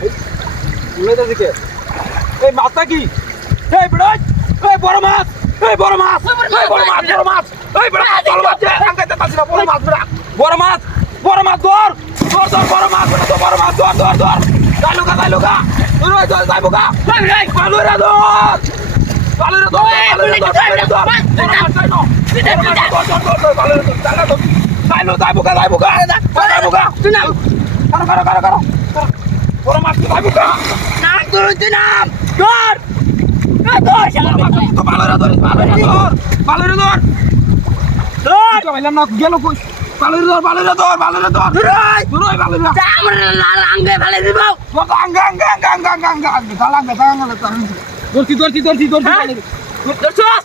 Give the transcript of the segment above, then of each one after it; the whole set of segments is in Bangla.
দিকে। এই মাছটা কি? এই বিরাজ এই বড় মাছ! এই বড় মাছ! এই বড় মাছ বড় মাছ! এই বড় মাছ! বড় মাছ! আঙ্গাইতে পারছি না বড় মাছ বড় মাছ বড় মাছ ধর ধর ধর বড় মাছ ধর বড় মাছ ধর ধর ধর দালুকা দালুকা ধর ধর দাইবুকা বালুরা ধর বালুরা ধর বালুরা ধর বালুরা ধর বালুরা ধর কারও বড় মাছ দাইবুকা নাম ধরুন তুই নাম ধর। ধর শালা তো ধর বালুরা ধর বালুরা ধর। ধর। তো বললাম না গেল কই? বালুরা ধর ধর তা আমরা লাল আঙ্গে ফেলে দিব। ধর আঙ্গা আঙ্গা আঙ্গা আঙ্গা আঙ্গা আঙ্গা আঙ্গা তালাঙ্গা তালাঙ্গা তালাঙ্গা ধরছি ধরছি ধরছি ধরছি? ধরছস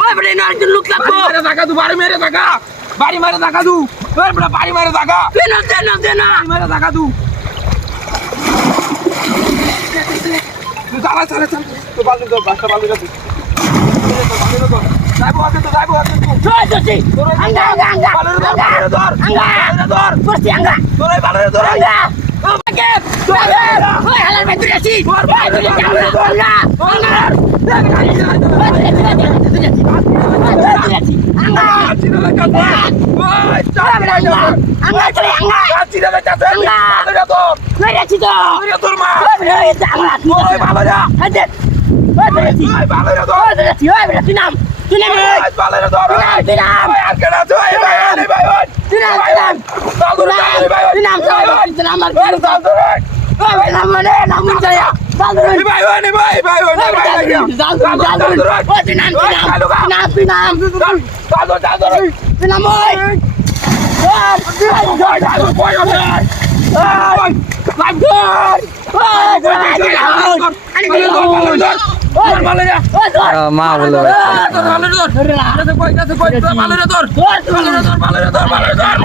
ওই বড় না একজন লোক লাগবো বাড়ি মেরে থাকা তু বাড়ি মেরে থাকা। বাড়ি মেরে থাকা তু। ওই বড় বাড়ি মেরে থাকা। তুই না দে না। দে না মেরে থাকা তু তুই চালা চালা চালা তো বালু ধর বাসটা বালু ধর বালু ধর যাইবো আছে তো যাইবো আছে তো ধর তুই নাম নাম নাম নাম তুই নাম বালুরা ধর ভাই ওই তুই নাম তুই নাম ওই ধর ধর ওই নাম মানে নাম মানে দাদু ওই ভাই ওই। ভাই ভাই ওই ভাই ভাই দাদু দাদু ওই। তুই নাম তুই নাম তুই নাম তুই নাম দাদু দাদু তুই নাম ওই। ওই দাদু কই আছে ওই লাইভ ধর মা বলে ভালো ধর ভালো ভালো ধর ভালো ভালো ভালো ধর